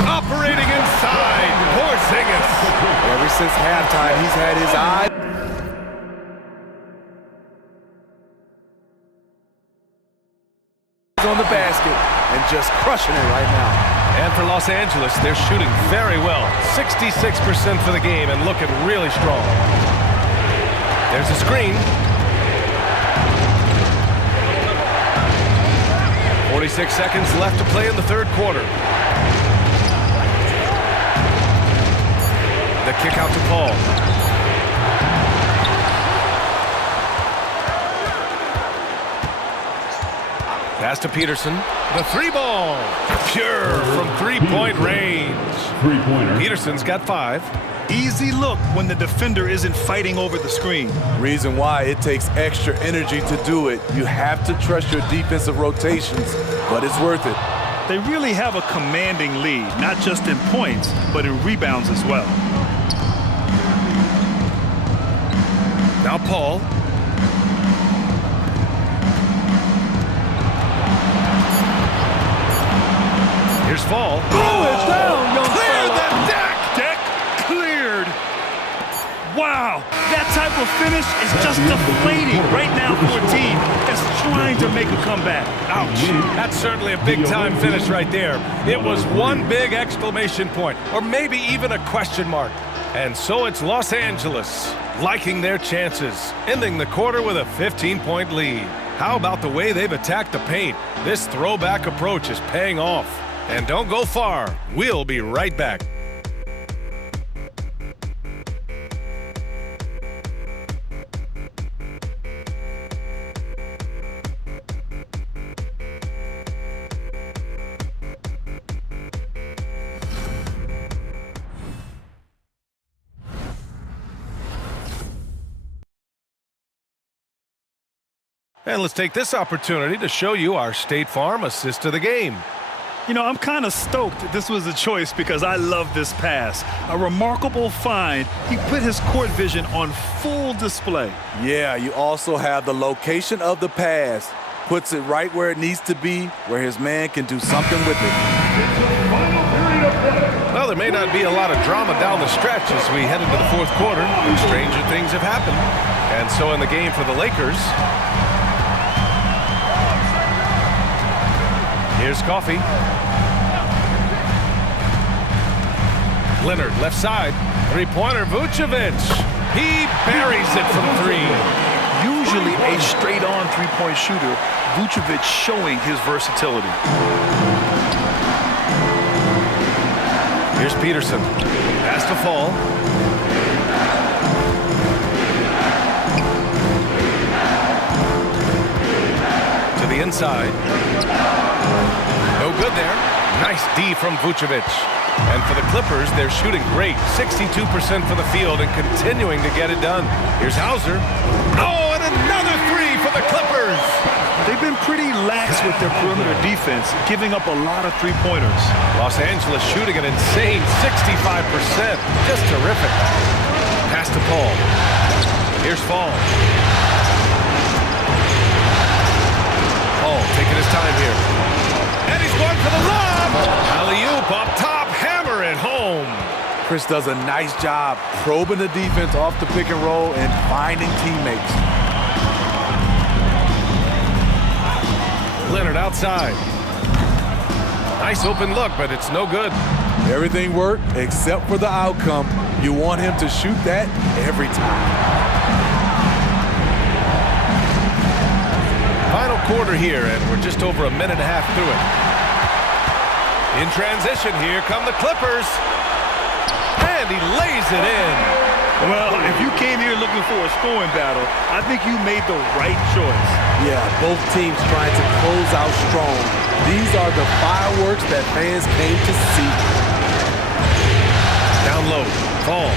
Operating inside, Porzingis. Ever since halftime, he's had his eye on the basket and just crushing it right now. And for Los Angeles, they're shooting very well. 66% for the game and looking really strong. There's a screen. 46 seconds left to play in the third quarter. The kick out to Paul. Pass to Peterson. The three ball. Pure from three-point range. Three-pointer. Peterson's got 5. Easy look when the defender isn't fighting over the screen. Reason why it takes extra energy to do it. You have to trust your defensive rotations, but it's worth it. They really have a commanding lead, not just in points, but in rebounds as well. Now Paul. Here's Fall. It's down, young Clear fella. the deck! Deck cleared. Wow, that type of finish is just deflating right now for a team that's trying to make a comeback. Ouch. That's certainly a big-time finish right there. It was one big exclamation point, or maybe even a question mark. And so it's Los Angeles liking their chances, ending the quarter with a 15-point lead. How about the way they've attacked the paint? This throwback approach is paying off. And don't go far. We'll be right back. And let's take this opportunity to show you our State Farm assist to the game. You know, I'm kind of stoked this was a choice because I love this pass. A remarkable find. He put his court vision on full display. Yeah, you also have the location of the pass. Puts it right where it needs to be, where his man can do something with it. Well, there may not be a lot of drama down the stretch as we head into the fourth quarter. Stranger things have happened. And so in the game for the Lakers, here's Coffey. Leonard, left side. Three-pointer, Vucevic. He buries it from 3. Usually a straight-on three-point shooter, Vucevic showing his versatility. Here's Peterson. Pass to Fall. To the inside. No good there. Nice D from Vucevic. And for the Clippers, they're shooting great. 62% for the field and continuing to get it done. Here's Hauser. Oh, and another 3 for the Clippers. They've been pretty lax with their perimeter defense, giving up a lot of three-pointers. Los Angeles shooting an insane 65%. Just terrific. Pass to Paul. Here's Fall. Paul taking his time here. And he's going for the lob. Alley-oop up top. Hammer it home. Chris does a nice job probing the defense off the pick and roll and finding teammates. Leonard outside. Nice open look, but it's no good. Everything worked except for the outcome. You want him to shoot that every time. Final quarter here, and we're just over a minute and a half through it. In transition, here come the Clippers. And he lays it in. Well, if you came here looking for a scoring battle, I think you made the right choice. Yeah, both teams trying to close out strong. These are the fireworks that fans came to see. Down low, Fall.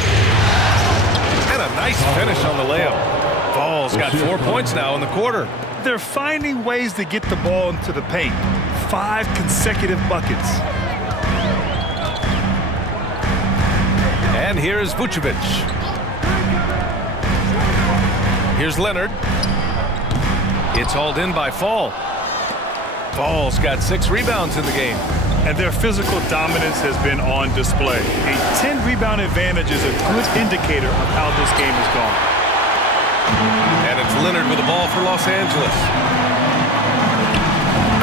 And a nice finish on the layup. Fall's got 4 points now in the quarter. They're finding ways to get the ball into the paint. 5 consecutive buckets. And here is Vucevic. Here's Leonard. It's hauled in by Fall. Fall's got 6 rebounds in the game. And their physical dominance has been on display. A 10-rebound advantage is a good indicator of how this game has gone. And it's Leonard with the ball for Los Angeles.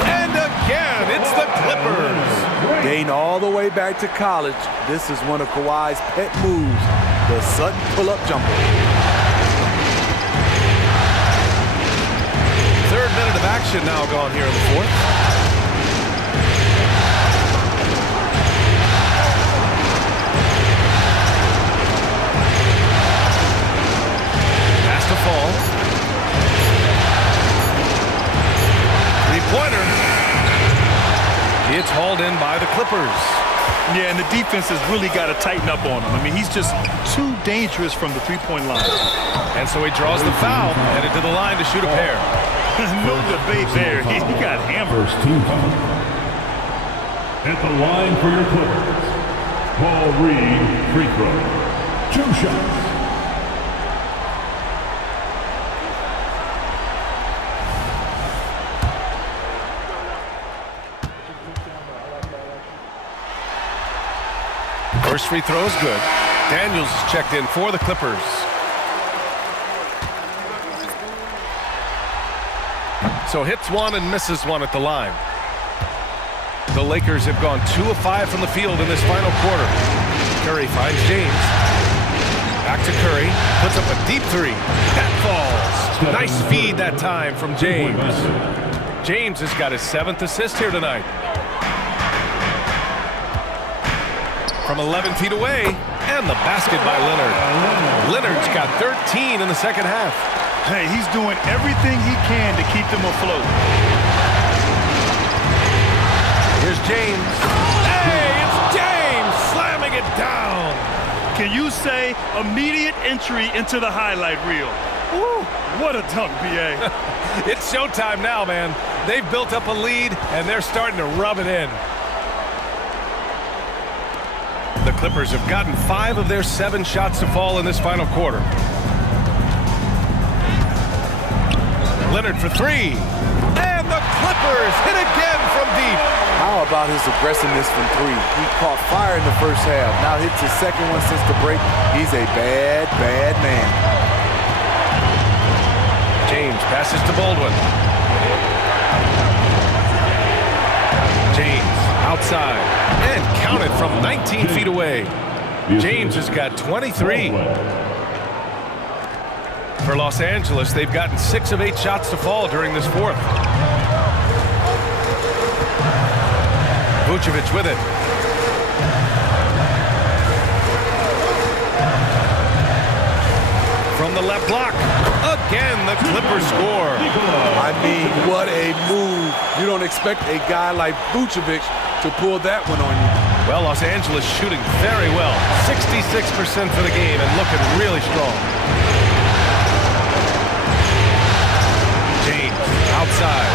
And again, it's the Clippers. Dating all the way back to college, this is one of Kawhi's pet moves, the Sutton pull-up jumper. 3rd minute of action now gone here in the 4th. Pass to Fall. 3-pointer. It's hauled in by the Clippers. Yeah, and the defense has really got to tighten up on him. I mean, he's just too dangerous from the three-point line. And so he draws the foul, headed to the line to shoot a pair. No debate there. He got hammered. First team foul. At the line for your Clippers, Paul Reed, free throw. 2 shots. First free throw is good. Daniels is checked in for the Clippers. So hits 1 and misses 1 at the line. The Lakers have gone 2 of 5 from the field in this final quarter. Curry finds James. Back to Curry. Puts up a deep 3. That falls. Nice feed that time from James. James has got his 7th assist here tonight. From 11 feet away, and the basket by Leonard. Leonard's got 13 in the second half. Hey, he's doing everything he can to keep them afloat. Here's James. Hey, it's James slamming it down. Can you say immediate entry into the highlight reel? Woo, what a dunk, B.A. It's showtime now, man. They've built up a lead, and they're starting to rub it in. The Clippers have gotten 5 of their 7 shots to fall in this final quarter. Leonard for 3. And the Clippers hit again from deep. How about his aggressiveness from 3? He caught fire in the first half. Now hits his second one since the break. He's a bad, bad man. James passes to Baldwin. James outside and counted from 19 feet away. James has got 23. For Los Angeles, they've gotten 6 of 8 shots to fall during this 4th. Vucevic with it. From the left block. Again, the Clippers score. I mean, what a move. You don't expect a guy like Vucevic to pull that one on you. Well, Los Angeles shooting very well. 66% for the game and looking really strong. James outside.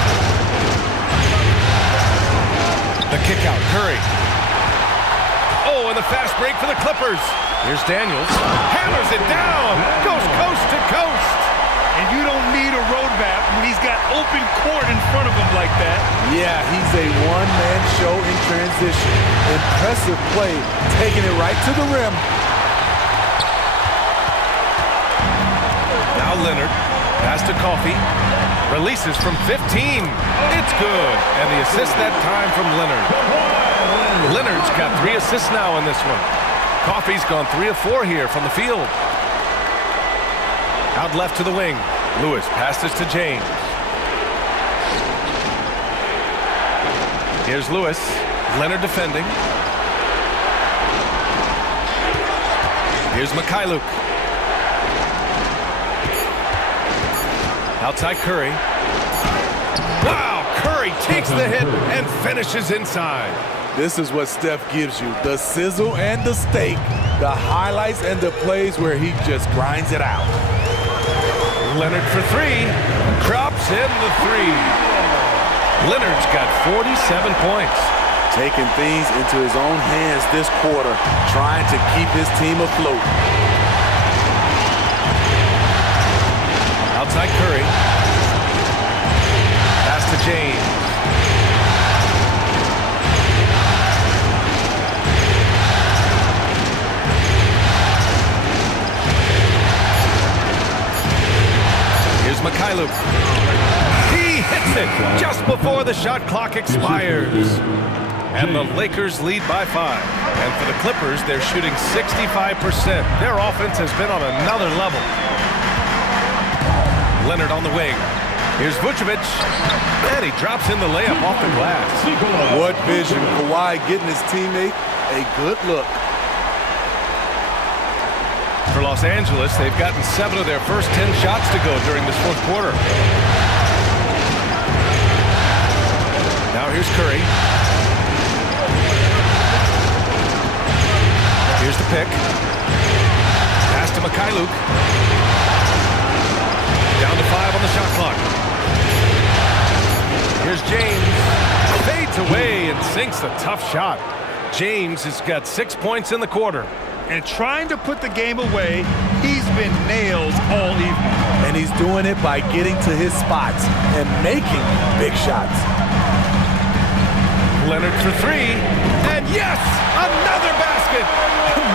The kick out, Curry. Oh, and the fast break for the Clippers. Here's Daniels. Hammers it down. Goes coast to coast. And you don't need a roadmap when he's got open court in front of him like that. Yeah, he's a one-man show in transition. Impressive play, taking it right to the rim. Now Leonard, pass to Coffey, releases from 15. It's good, and the assist that time from Leonard. Leonard's got 3 assists now in this one. Coffey's gone 3 of 4 here from the field. Out left to the wing. Lewis passes to James. Here's Lewis. Leonard defending. Here's Mikhailuk. Outside Curry. Wow, Curry takes the hit and finishes inside. This is what Steph gives you, the sizzle and the steak, the highlights and the plays where he just grinds it out. Leonard for three, drops in the three. Leonard's got 47 points. Taking things into his own hands this quarter, trying to keep his team afloat. Outside Curry. Pass to James. Here's Mikhailuk. He hits it just before the shot clock expires. And the Lakers lead by 5. And for the Clippers, they're shooting 65%. Their offense has been on another level. Leonard on the wing. Here's Vucevic. And he drops in the layup off the glass. What vision. Kawhi getting his teammate a good look. For Los Angeles, they've gotten 7 of their first 10 shots to go during this fourth quarter. Now here's Curry. Here's the pick. Pass to Mikhailuk. Down to 5 on the shot clock. Here's James. Fades away and sinks a tough shot. James has got 6 points in the quarter. And trying to put the game away, he's been nailed all evening. And he's doing it by getting to his spots and making big shots. Leonard for three. And yes, another basket.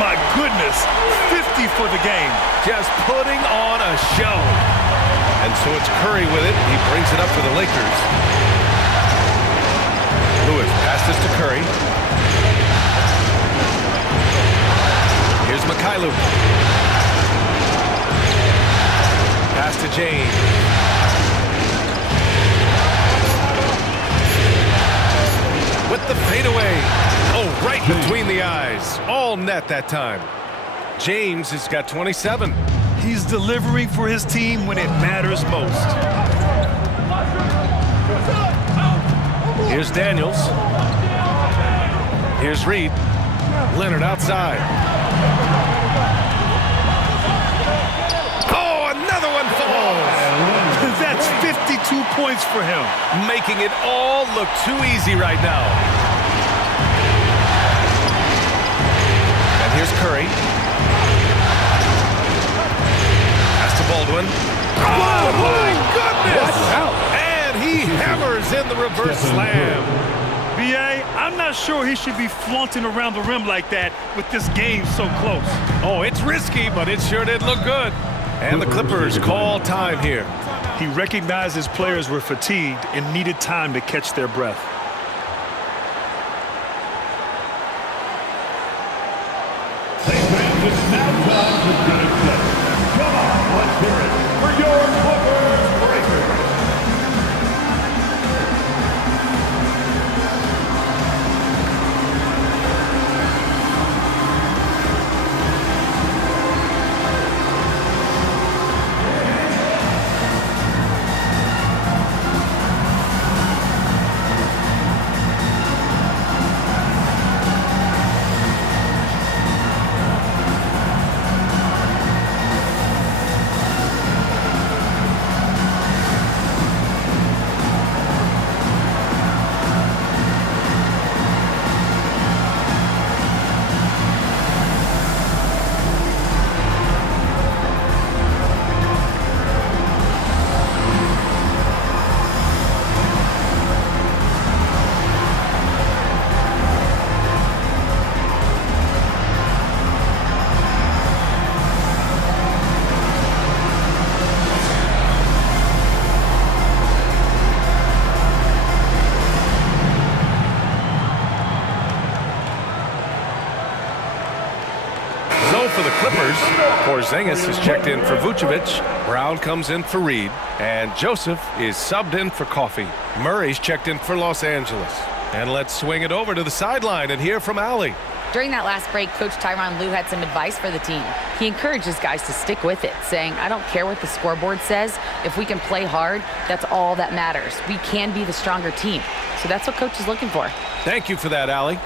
My goodness, 50 for the game. Just putting on a show. And so it's Curry with it. He brings it up for the Lakers. Lewis passes to Curry. Here's Mikhailuk. Pass to James. With the fadeaway. Oh, right between the eyes. All net that time. James has got 27. He's delivering for his team when it matters most. Here's Daniels. Here's Reed. Leonard outside. Oh, another one falls. That's 52 points for him. Making it all look too easy right now. And here's Curry. Pass to Baldwin. Oh, my goodness! And he hammers in the reverse slam. B.A., I'm not sure he should be flaunting around the rim like that with this game so close. Oh, it's risky, but it sure did look good. And the Clippers call time here. He recognized his players were fatigued and needed time to catch their breath. It's now time to get it set. Come on, let's hear it for your Clippers Breakers. For the Clippers, Porzingis is checked in for Vucevic. Brown comes in for Reed. And Joseph is subbed in for Coffey. Murray's checked in for Los Angeles. And let's swing it over to the sideline and hear from Allie. During that last break, Coach Tyronn Lue had some advice for the team. He encourages guys to stick with it, saying, I don't care what the scoreboard says. If we can play hard, that's all that matters. We can be the stronger team. So that's what Coach is looking for. Thank you for that, Allie.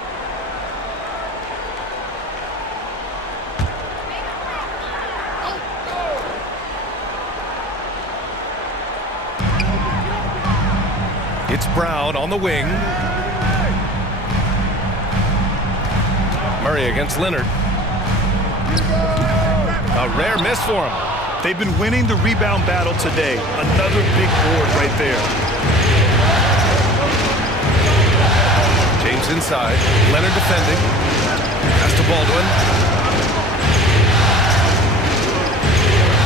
It's Brown on the wing. Murray against Leonard. A rare miss for him. They've been winning the rebound battle today. Another big board right there. James inside. Leonard defending. Pass to Baldwin.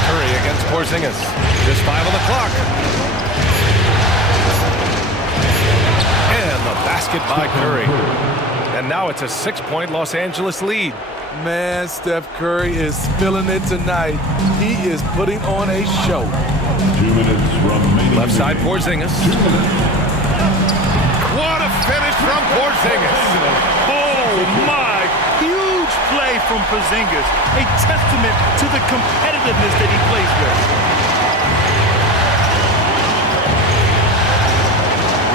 Curry against Porzingis. Just 5 on the clock. And the basket by Curry. And now it's a 6-point Los Angeles lead. Man, Steph Curry is feeling it tonight. He is putting on a show. 2 minutes remaining. Left side, Porzingis. What a finish from Porzingis. Oh, my. Huge play from Porzingis. A testament to the competitiveness that he plays with.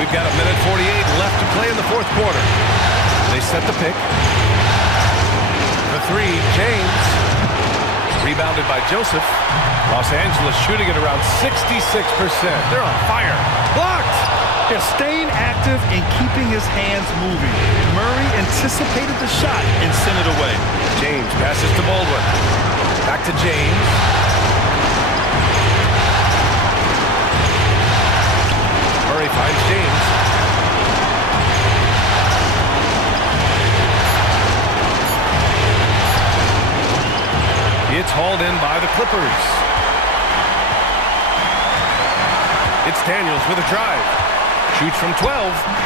We've got 1:48 left to play in the fourth quarter. They set the pick. The three, James. Rebounded by Joseph. Los Angeles shooting at around 66%. They're on fire. Blocked! They're staying active and keeping his hands moving. Murray anticipated the shot and sent it away. James passes to Baldwin. Back to James. Murray finds James. It's hauled in by the Clippers. It's Daniels with a drive. Shoots from 12.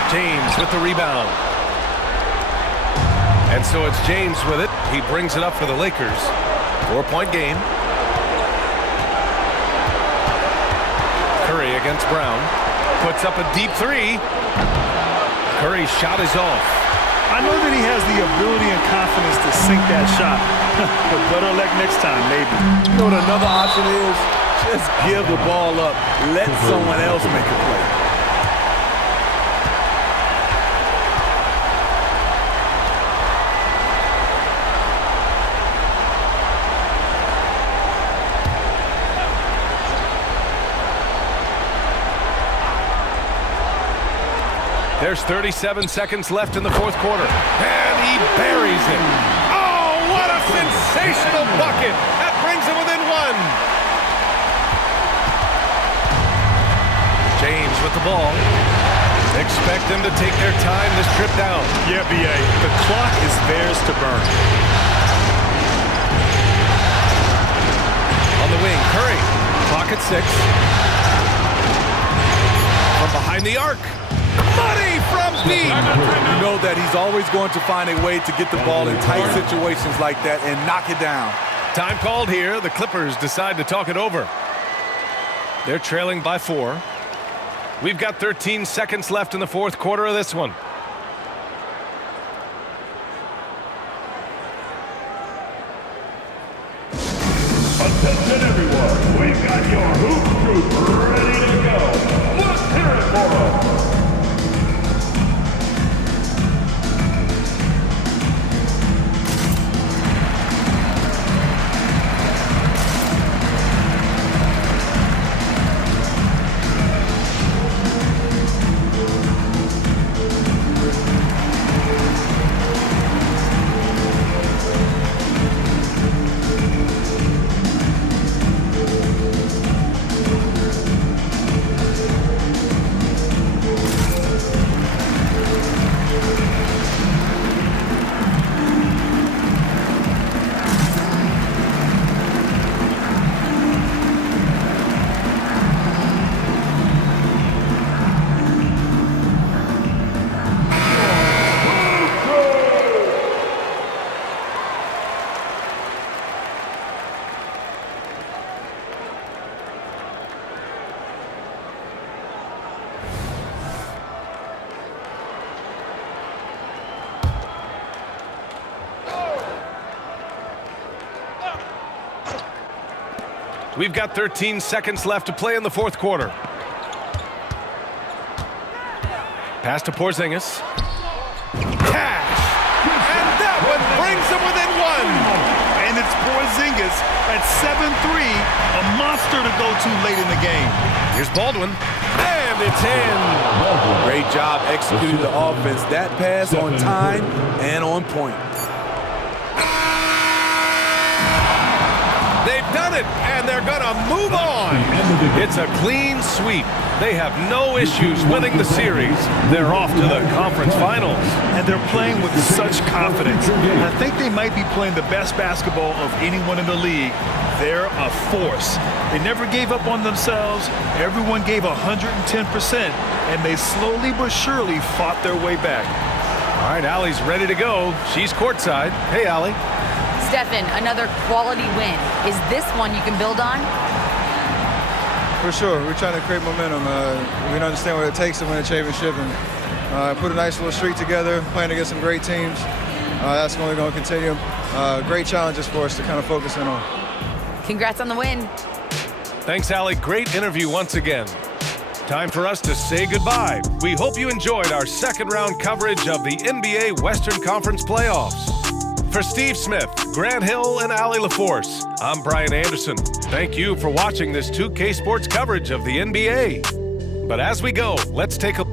James with the rebound. And so it's James with it. He brings it up for the Lakers. 4-point game. Curry against Brown. Puts up a deep three. Curry's shot is off. I know that he has the ability and confidence to sink that shot. But better luck next time, maybe. You know what another option is? Just give the ball up. Let someone else make a play. There's 37 seconds left in the fourth quarter. And he buries it. Oh, what a sensational bucket. That brings him within one. James with the ball. Expect them to take their time this trip down. Yeah, B.A. The clock is theirs to burn. On the wing, Curry. Clock at 6. From behind the arc. Money from deep. You know that he's always going to find a way to get the ball in tight situations like that and knock it down. Time called here. The Clippers decide to talk it over. They're trailing by 4. We've got 13 seconds left in the fourth quarter of this one. Attention everyone, we've got your hoop troop ready to go. Let's hear it for them. We've got 13 seconds left to play in the fourth quarter. Pass to Porzingis. Cash! And that one brings them within one! And it's Porzingis at 7-3, a monster to go to late in the game. Here's Baldwin, and it's in! Great job executing the offense. That pass on time and on point. They've done it, and they're going to move on. It's a clean sweep. They have no issues winning the series. They're off to the conference finals. And they're playing with such confidence. I think they might be playing the best basketball of anyone in the league. They're a force. They never gave up on themselves. Everyone gave 110%, and they slowly but surely fought their way back. All right, Allie's ready to go. She's courtside. Hey, Allie. Stephen, another quality win. Is this one you can build on? For sure. We're trying to create momentum. We understand what it takes to win a championship and put a nice little streak together, playing against some great teams. That's only going to continue. Great challenges for us to kind of focus in on. Congrats on the win. Thanks, Allie. Great interview once again. Time for us to say goodbye. We hope you enjoyed our second round coverage of the NBA Western Conference playoffs. For Steve Smith, Grant Hill, and Allie LaForce, I'm Brian Anderson. Thank you for watching this 2K Sports coverage of the NBA. But as we go, let's take a